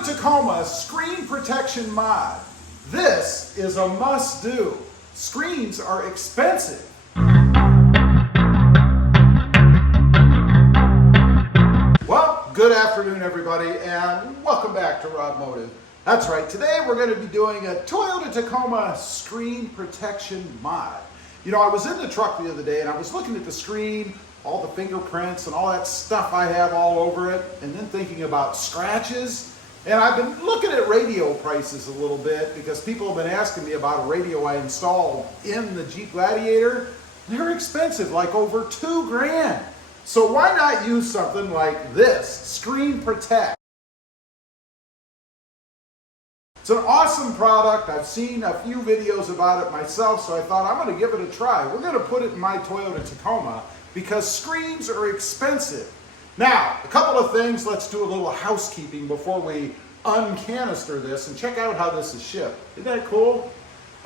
Toyota Tacoma screen protection mod. This is a must-do. Screens are expensive. Well, good afternoon everybody, and welcome back to Robmotive. That's right, today we're going to be doing a Toyota Tacoma screen protection mod. You know, I was in the truck the other day and I was looking at the screen, all the fingerprints and all that stuff I have all over it, and then thinking about scratches. And I've been looking at radio prices a little bit because people have been asking me about a radio I installed in the Jeep Gladiator. They're expensive, like over $2,000. So why not use something like this, Screen Protech? It's an awesome product. I've seen a few videos about it myself, so I thought I'm going to give it a try. We're going to put it in my Toyota Tacoma because screens are expensive. Now, a couple of things. Let's do a little housekeeping before we uncanister this and check out how this is shipped. Isn't that cool?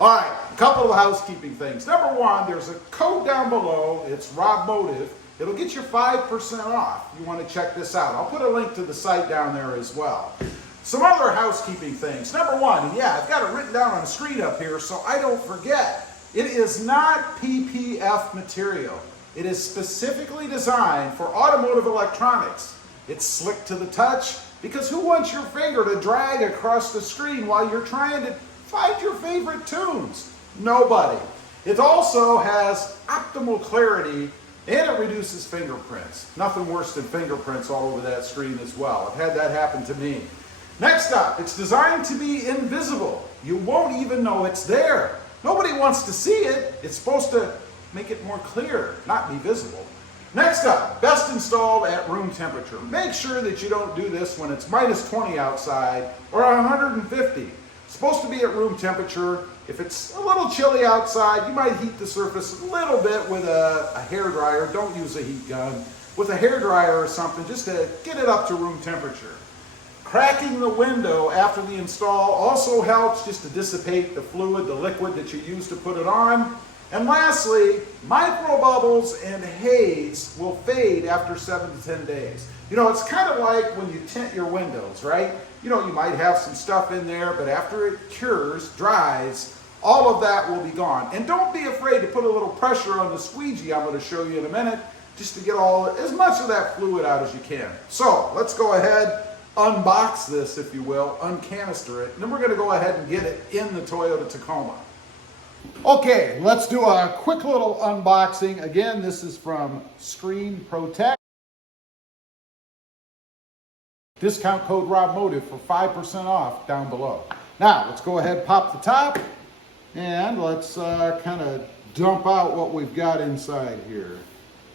All right, a couple of housekeeping things. Number one, there's a code down below. It's Robmotive. It'll get you 5% off. You want to check this out. I'll put a link to the site down there as well. Some other housekeeping things. Number one, and yeah, I've got it written down on the screen up here so I don't forget. It is not PPF material. It is specifically designed for automotive electronics. It's slick to the touch because who wants your finger to drag across the screen while you're trying to find your favorite tunes? Nobody. It also has optimal clarity and it reduces fingerprints. Nothing worse than fingerprints all over that screen as well. I've had that happen to me. Next up, it's designed to be invisible. You won't even know it's there. Nobody wants to see it. It's supposed to make it more clear, not be visible. Next up, best installed at room temperature. Make sure that you don't do this when it's minus 20 outside or 150. It's supposed to be at room temperature. If it's a little chilly outside, you might heat the surface a little bit with a hairdryer. Don't use a heat gun. With a hairdryer or something, just to get it up to room temperature. Cracking the window after the install also helps just to dissipate the fluid, the liquid that you use to put it on. And lastly, micro bubbles and haze will fade after 7 to 10 days. You know, it's kind of like when you tint your windows, right? You know, you might have some stuff in there, but after it cures, dries, all of that will be gone. And don't be afraid to put a little pressure on the squeegee I'm going to show you in a minute, just to get as much of that fluid out as you can. So let's go ahead, unbox this, if you will, uncanister it, and then we're going to go ahead and get it in the Toyota Tacoma. Okay, let's do a quick little unboxing. Again, this is from Screen Protech. Discount code Robmotive for 5% off down below. Now, let's go ahead and pop the top, and let's kind of dump out what we've got inside here.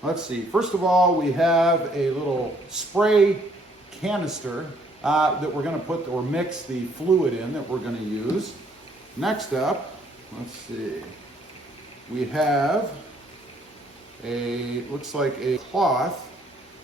Let's see. First of all, we have a little spray canister that we're going to put or mix the fluid in that we're going to use. Next up, let's see, we have looks like a cloth.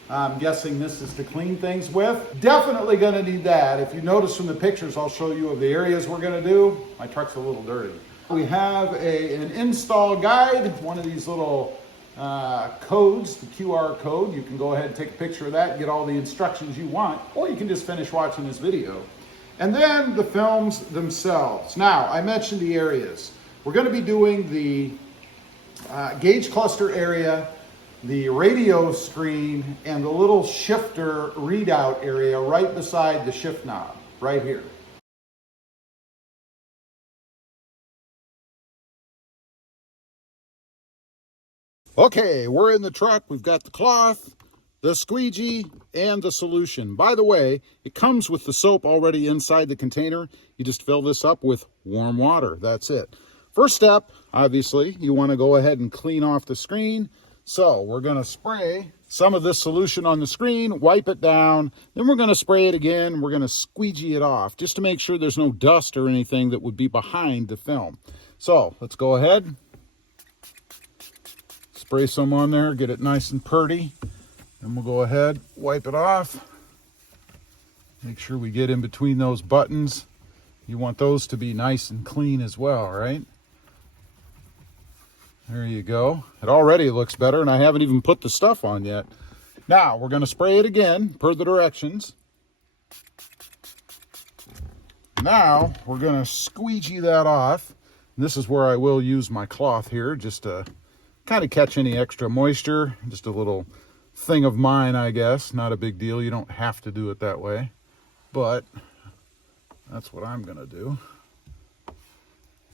I'm guessing this is to clean things with. Definitely going to need that. If you notice from the pictures I'll show you of the areas we're going to do. My truck's a little dirty. We have an install guide, one of these little codes, the QR code. You can go ahead and take a picture of that and get all the instructions you want, or you can just finish watching this video. And then the films themselves. Now, I mentioned the areas. We're going to be doing the gauge cluster area, the radio screen, and the little shifter readout area right beside the shift knob, right here. Okay, we're in the truck. We've got the cloth, the squeegee, and the solution. By the way, it comes with the soap already inside the container. You just fill this up with warm water. That's it. First step, obviously, you want to go ahead and clean off the screen. So we're going to spray some of this solution on the screen, wipe it down, then we're going to spray it again. We're going to squeegee it off just to make sure there's no dust or anything that would be behind the film. So let's go ahead. Spray some on there, get it nice and purty. And we'll go ahead, wipe it off. Make sure we get in between those buttons. You want those to be nice and clean as well, right? There you go. It already looks better, and I haven't even put the stuff on yet. Now, we're going to spray it again, per the directions. Now we're going to squeegee that off. This is where I will use my cloth here just to kind of catch any extra moisture. Just a little thing of mine, I guess. Not a big deal. You don't have to do it that way, but that's what I'm going to do.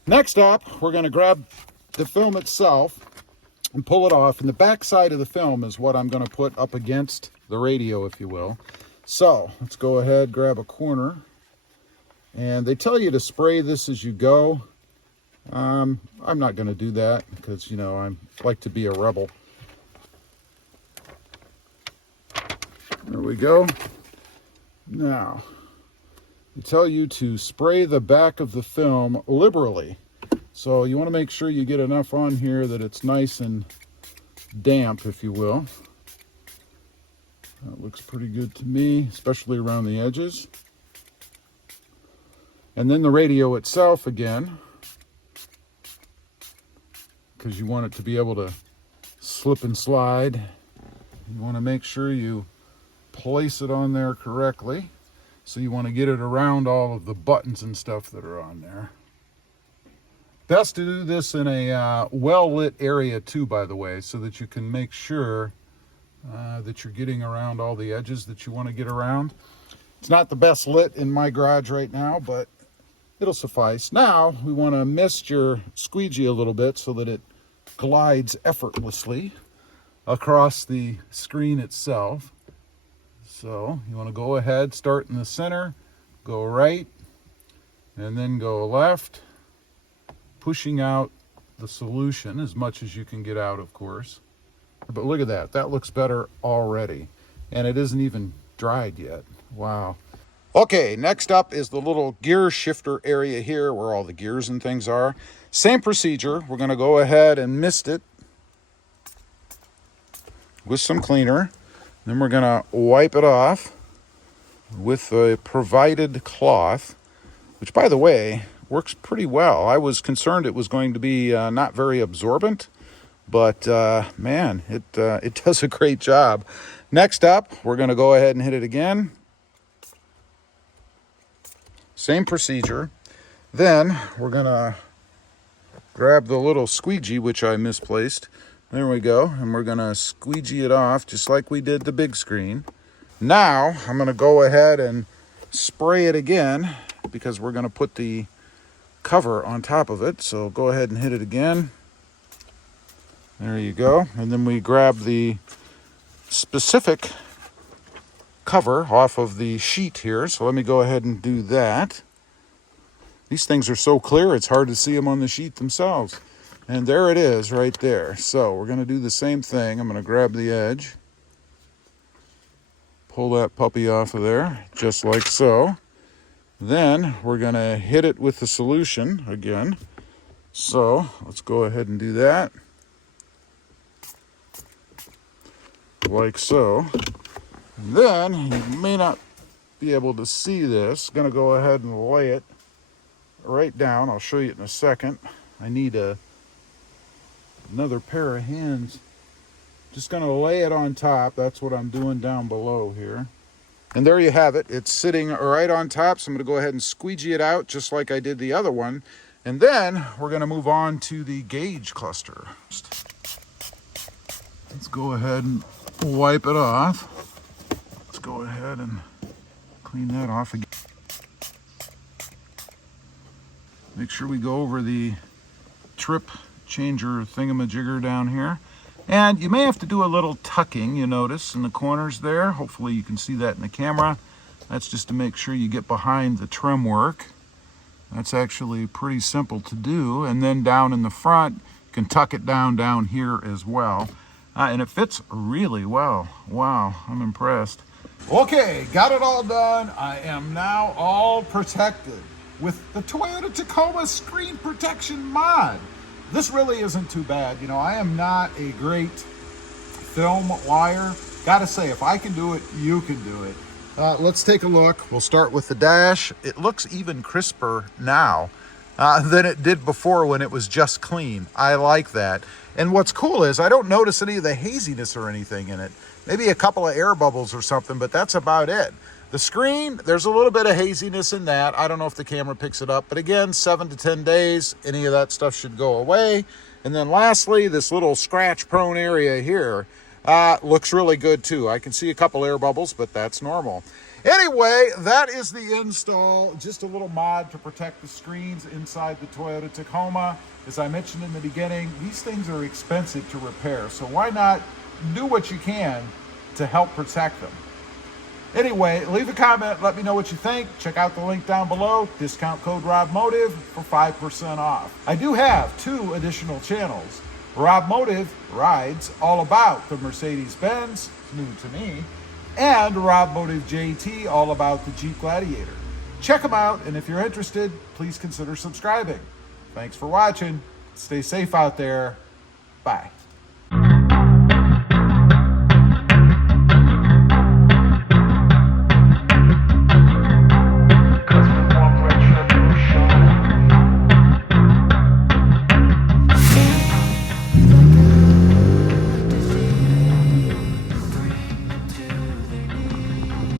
Next up, we're going to grab the film itself and pull it off. And the back side of the film is what I'm going to put up against the radio, if you will. So let's go ahead, grab a corner. And they tell you to spray this as you go. I'm not going to do that because, you know, I like to be a rebel. There we go. Now, they tell you to spray the back of the film liberally. So you want to make sure you get enough on here that it's nice and damp, if you will. That looks pretty good to me, especially around the edges. And then the radio itself again, because you want it to be able to slip and slide. You want to make sure you place it on there correctly. So you want to get it around all of the buttons and stuff that are on there. Best to do this in a well-lit area too, by the way, so that you can make sure that you're getting around all the edges that you want to get around. It's not the best lit in my garage right now, but it'll suffice. Now we want to mist your squeegee a little bit so that it glides effortlessly across the screen itself. So you want to go ahead, start in the center, go right, and then go left, pushing out the solution as much as you can get out, of course. But look at that, that looks better already. And it isn't even dried yet. Wow. Okay, next up is the little gear shifter area here where all the gears and things are. Same procedure, we're gonna go ahead and mist it with some cleaner. Then we're gonna wipe it off with a provided cloth, which by the way, works pretty well. I was concerned it was going to be not very absorbent, but man, it does a great job. Next up, we're gonna go ahead and hit it again. Same procedure. Then we're gonna grab the little squeegee, which I misplaced. There we go. And we're gonna squeegee it off just like we did the big screen. Now I'm gonna go ahead and spray it again because we're gonna put the cover on top of it. So go ahead and hit it again. There you go. And then we grab the specific cover off of the sheet here. So let me go ahead and do that. These things are so clear, it's hard to see them on the sheet themselves. And there it is right there. So we're going to do the same thing. I'm going to grab the edge, pull that puppy off of there, just like so. Then we're going to hit it with the solution again. So let's go ahead and do that. Like so. And then, you may not be able to see this. I'm going to go ahead and lay it right down. I'll show you it in a second. I need another pair of hands. Just going to lay it on top. That's what I'm doing down below here. And there you have it. It's sitting right on top. So I'm going to go ahead and squeegee it out just like I did the other one. And then we're going to move on to the gauge cluster. Let's go ahead and wipe it off. Let's go ahead and clean that off again. Make sure we go over the trip changer thingamajigger down here. And you may have to do a little tucking, you notice, in the corners there. Hopefully you can see that in the camera. That's just to make sure you get behind the trim work. That's actually pretty simple to do. And then down in the front, you can tuck it down here as well. And it fits really well. Wow, I'm impressed. Okay, got it all done. I am now all protected with the Toyota Tacoma screen protection mod. This really isn't too bad. You know, I am not a great film wire. Gotta say, if I can do it, you can do it. Let's take a look. We'll start with the dash. It looks even crisper now than it did before when it was just clean. I like that. And what's cool is I don't notice any of the haziness or anything in it. Maybe a couple of air bubbles or something, but that's about it. The screen, there's a little bit of haziness in that. I don't know if the camera picks it up, but again, 7 to 10 days, any of that stuff should go away. And then lastly, this little scratch prone area here looks really good too. I can see a couple air bubbles, but that's normal. Anyway, that is the install. Just a little mod to protect the screens inside the Toyota Tacoma. As I mentioned in the beginning, these things are expensive to repair, so why not do what you can to help protect them? Anyway, leave a comment, let me know what you think. Check out the link down below, discount code Robmotive for 5% off. I do have 2 additional channels. Robmotive rides all about the Mercedes-Benz, new to me, and Robmotive JT, all about the Jeep Gladiator. Check them out, and if you're interested, please consider subscribing. Thanks for watching. Stay safe out there. Bye.